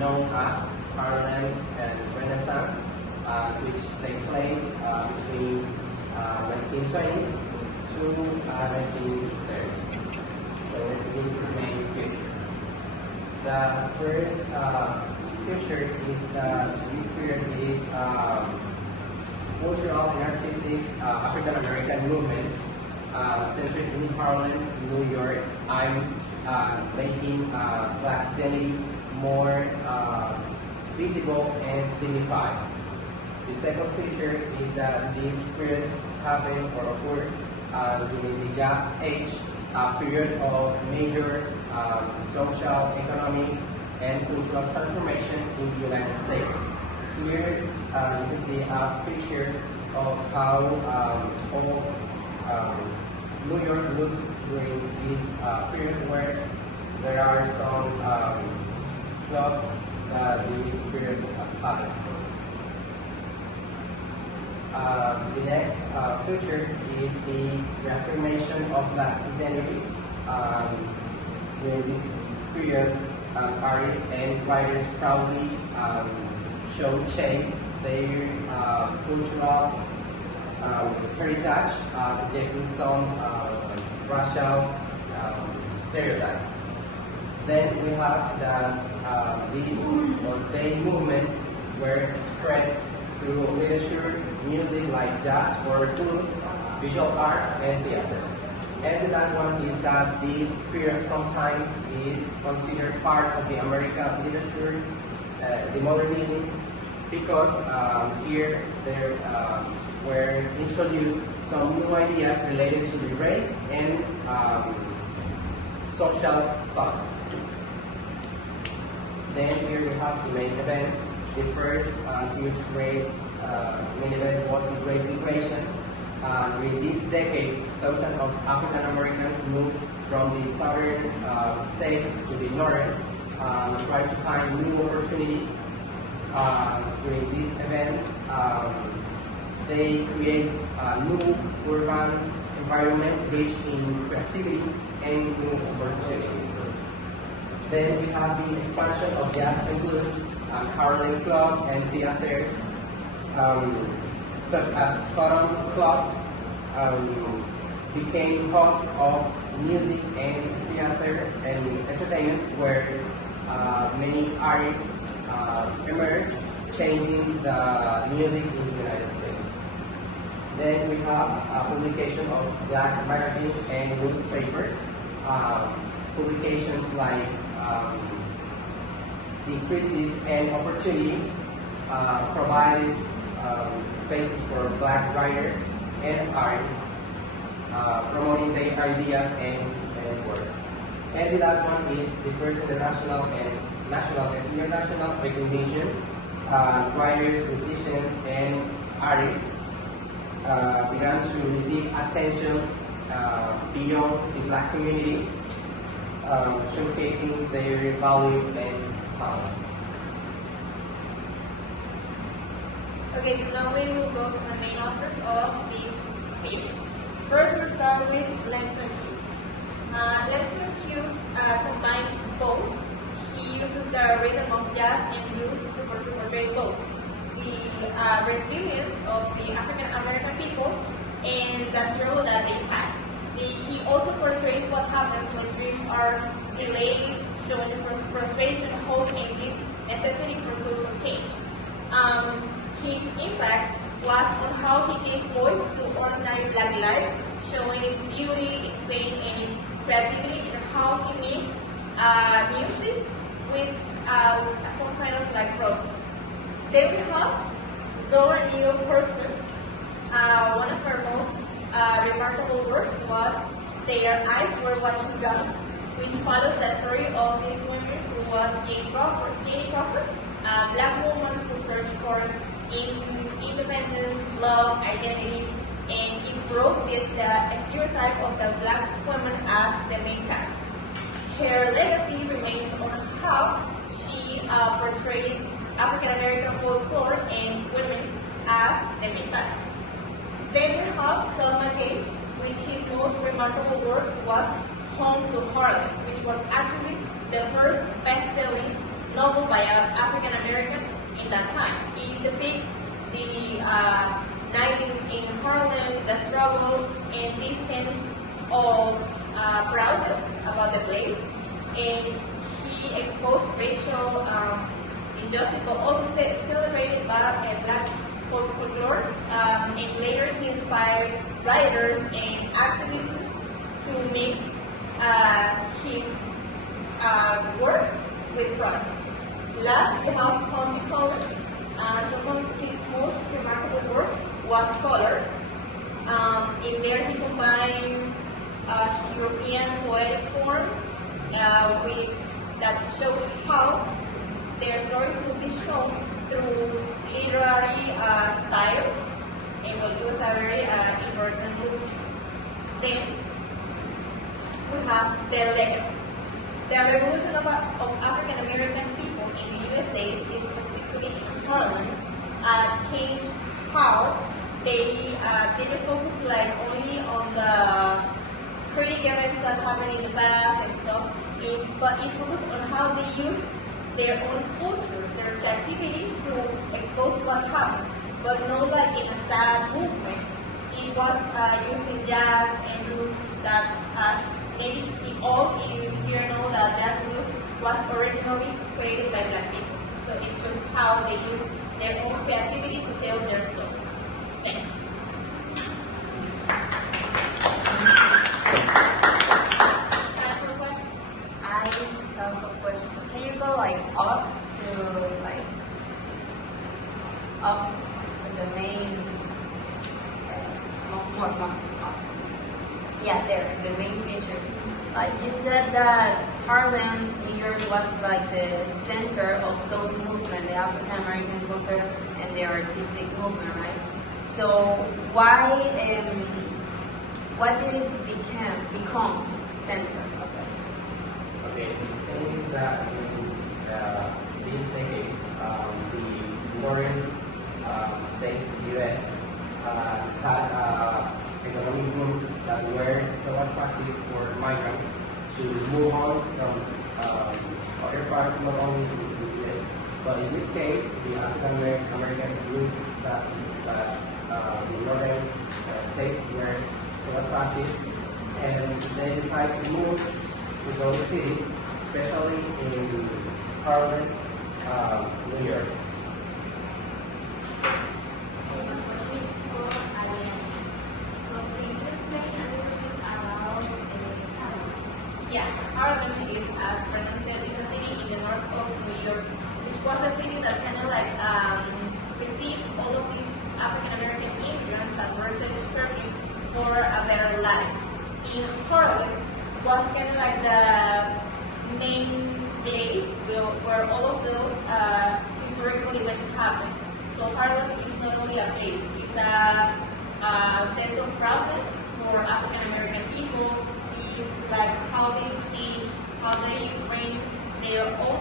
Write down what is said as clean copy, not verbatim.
known as Harlem and Renaissance, which take place between 1920s to 1930s. So let's begin with the main feature. The first feature is this period is cultural and artistic African American movement centered in Harlem, New York, making Black identity more visible and dignified. The second feature is that this period happened or occurred during the Jazz Age, a period of major social, economic, and cultural transformation in the United States. Here you can see a picture of how New York looks during this period, where there are some clubs that this period happened. The next feature is the reaffirmation of Black identity. During this period, artists and writers proudly showcase their cultural heritage, rejecting some racial stereotypes. Then we have that they movement were expressed through literature, music like jazz or blues, visual arts, and theater. And the last one is that this period sometimes is considered part of the American literature, the modernism, because here there were introduced some new ideas related to the race and social thoughts. Then here we have the main events. The first huge main event was the Great Migration. During these decades, thousands of African Americans moved from the southern states to the northern, trying to find new opportunities. During this event, they create a new urban environment rich in creativity and new opportunities. Then we have the expansion of jazz and blues, Harlem clubs and theaters, such as Cotton Club, became hubs of music and theater and entertainment, where many artists emerged, changing the music in the United States. Then we have publication of Black magazines and newspapers, publications like The Crisis and Opportunity provided spaces for Black writers and artists, promoting their ideas and works. And the last one is the first international and national and international recognition. Writers, musicians, and artists began to receive attention beyond the Black community, showcasing their value and talent. Okay, so now we will go to the main authors of this period. First, we'll start with Langston Hughes. Langston Hughes combined both. He uses the rhythm of jazz and blues to portray both the resilience of the African American people and the struggle that they had. He also portrays what happens when dreams are delayed, showing frustration, hope, and this necessity for social change. His impact was on how he gave voice to ordinary Black life, showing its beauty, its pain, and its creativity, and how he mixed music with some kind of like protest. Then we have Zora Neale Hurston. One of her most remarkable works was Their Eyes Were Watching God, which follows the story of this woman who was Jane Crawford, a Black woman who searched for independence, love, identity, and it broke the stereotype of the Black woman as the main character. Her legacy remains on how she portrays African American folklore and women as the main character. Then we have Thelma Gay, which his most remarkable work was Home to Harlem, which was actually the first best-selling novel by an African American in that time. It depicts the night in Harlem, the struggle, and this sense of proudness about the place. And he exposed racial injustice, but also celebrated black folklore. And later he inspired writers and activists to mix his works with protest. Last, we have Pontycolor. Some of his most remarkable work was Color. In there he combined European poetic forms that show how their story could be shown through literary styles, and it was a very important movement. Then we have the legacy. The revolution of African American people in the USA, is specifically in Harlem, changed how they didn't focus like only on the critic events that happened in the past and stuff, but it focused on how they used their own culture, their creativity to expose what happened, but not like in a sad movement. It was used in jazz and blues that, as maybe all in here know, that jazz and blues was originally created by black people. So it shows how they use their own creativity to tell their story. Thanks. Time for questions? I have a question. Can you go like up to the main, more up. Yeah, there, the main features. You said that Harlem, New York was like the center of those movements, the African American culture and the artistic movement, right? So why did it become the center of it? Okay, the thing is that in these decades, the northern states of the U.S. Had economic group that were so attractive for migrants to move on from other parts, not only the U.S. But in this case, the African Americans group that the northern states were so attractive, and they decided to move to those cities, especially in Harlem, New York. Yeah, Harlem is, as Fernando said, is a city in the north of New York, which was a city that kind of like received all of these African American immigrants that were searching for a better life. In Harlem was kind of like the main place where all of those historical events happened. So Harlem is not only a place; it's a sense of proudness for African American people. Like how they teach, how they bring their own